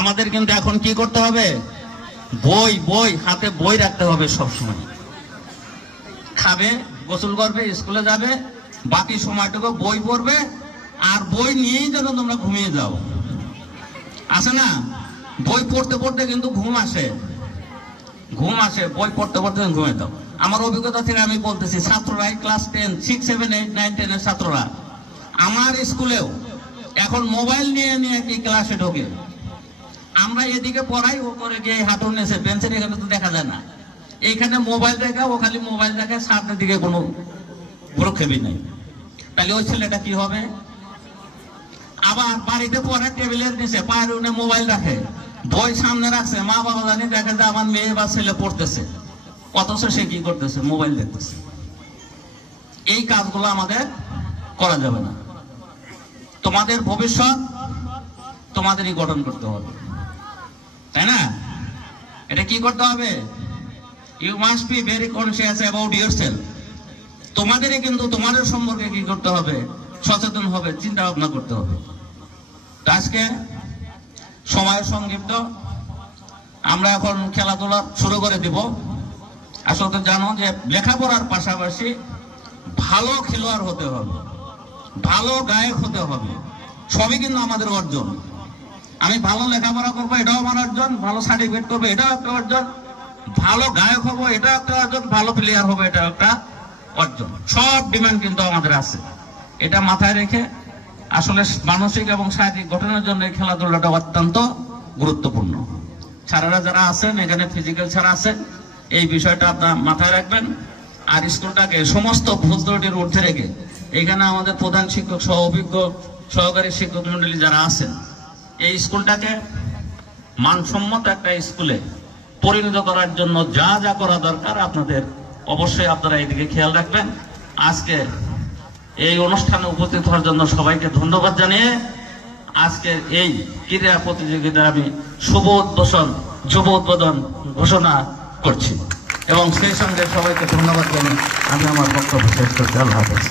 আমাদের কিন্তু এখন কি করতে হবে, বই বই হাতে বই রাখতে হবে সবসময়। খাবে, গোসল করবে, স্কুলে যাবে, বাকি সময়টুকু বই পড়বে, আর বই নিয়েই যেন তোমরা ঘুমিয়ে যাও। আসে না, বই পড়তে পড়তে কিন্তু ঘুম আসে, বই পড়তে পড়তে ঘুমিয়ে দাও। আমার অভিজ্ঞতা থেকে আমি বলতেছি, ছাত্ররা ক্লাস 10, 6, 7, 8, 9, 10 এর ছাত্ররা আমার স্কুলেও এখন মোবাইল নিয়ে নিয়ে কি ক্লাসে ঢোকে। আমরা এদিকে পড়াই, ও করে গিয়ে হাঁটুর নেছে, বেঞ্চের এখানে তো দেখা যায় না, এইখানে মোবাইল দেখা, ও খালি মোবাইল দেখে, সামনের দিকে কোনো ভ্রুক্ষেপই নাই। তাহলে ওই ছেলেটা কি হবে? আবার বাড়িতে পড়ে টেবিলের নিচে পায়ের উঠে মোবাইল রাখে, বই সামনে রাখছে, মা বাবা জানি দেখে যে আমার মেয়ে বা ছেলে পড়তেছে, অথচ সে কি করতেছে, মোবাইল দেখতেছে। এই কাজগুলো আমাদের করা যাবে না। তোমাদের ভবিষ্যৎ তোমাদেরই গঠন করতে হবে, তাই না? এটা কি করতে হবে? You must be very conscious about yourself. তোমাদেরই কিন্তু তোমাদের সম্পর্কে কি করতে হবে, সচেতন হবে, চিন্তা ভাবনা করতে হবে। আজকে সময়ের সংক্ষিপ্ত, আমরা এখন খেলাধুলা শুরু করে দিব। আসলে জানো যে লেখাপড়ার পাশাপাশি ভালো খেলোয়াড় হতে হবে, ভালো গায়ক হতে হবে, সবই কিন্তু আমাদের অর্জন। আমি ভালো লেখাপড়া করবো, এটাও আমার অর্জন, ভালো সার্টিফিকেট করবো, এটাও একটা অর্জন, ভালো গায়ক হবো, এটা একটা অর্জন, ভালো প্লেয়ার হবো, এটা একটা অর্জন। সব ডিমান্ড কিন্তু আমাদের আছে। এটা মাথায় রেখে আসলে মানসিক এবং শারীরিক গঠনের জন্য এই খেলাধুলাটা অত্যন্ত গুরুত্বপূর্ণ। ছাড়ারা যারা আছেন এখানে, ফিজিক্যাল ছাড়া আছেন, এই বিষয়টা আপনার মাথায় রাখবেন। আর স্কুলটাকে সমস্ত ভুল ত্রুটির ঊর্ধ্বে রেখে এখানে আমাদের প্রধান শিক্ষক সহ অভিজ্ঞ সহকারী শিক্ষক মন্ডলী যারা আছেন, এই স্কুলটাকে মানসম্মত একটা স্কুলে পরিণত করার জন্য যা যা করা দরকার আপনাদের অবশ্যই আপনারা এদিকে খেয়াল রাখবেন। আজকে এই অনুষ্ঠানে উপস্থিত হওয়ার জন্য সবাইকে ধন্যবাদ জানিয়ে আজকে এই ক্রীড়া প্রতিযোগিতা আমি শুভ উদ্বোধন ঘোষণা করছি এবং সেই সঙ্গে সবাইকে ধন্যবাদ জানিয়ে আমি আমার বক্তব্য শেষ করছি। আল্লাহ হাফেজ।